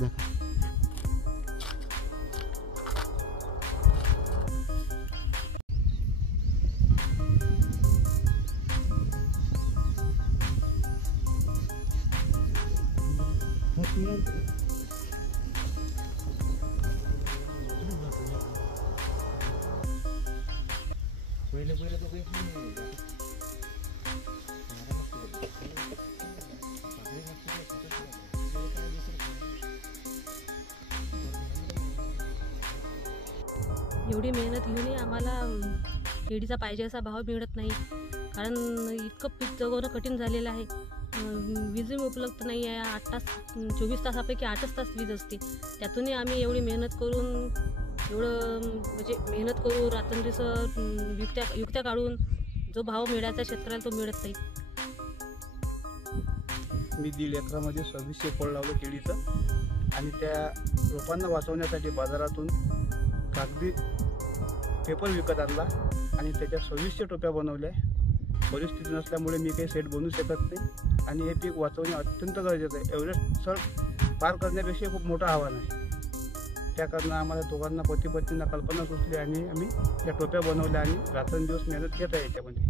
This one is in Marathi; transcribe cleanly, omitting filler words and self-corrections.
दाखव. एवढी मेहनत घेऊनही आम्हाला केळीचा पाहिजे असा भाव मिळत नाही. कारण इतकं पीक जगवणं कठीण झालेलं आहे. वीज उपलब्ध नाही आहे. 8 तास 24 तासापैकी 8च तास वीज असते. त्यातूनही आम्ही एवढी मेहनत करून म्हणजे मेहनत करू रात्रंदिवस युक्त्या काढून जो भाव मिळायचा शेतकऱ्याला तो मिळत नाही. मी 1.5 एकरामध्ये 2600 फळ लावलं केळीचं आणि त्या रोपांना वाचवण्यासाठी बाजारातून कागदी पेपर विकत आणला आणि त्याच्या 2600 टोप्या बनवल्या. परिस्थिती नसल्यामुळे मी काही सेट बनवू शकत नाही आणि हे पीक वाचवणे अत्यंत गरजेचं आहे. एव्हरेस्ट सर पार करण्यापेक्षा खूप मोठं आव्हान आहे. त्या कारणानं आम्हाला दोघांना पती पत्नींना कल्पना सुचली आणि आम्ही त्या टोप्या बनवल्या आणि रात्रंदिवस मेहनत घेत आहे याच्यामध्ये.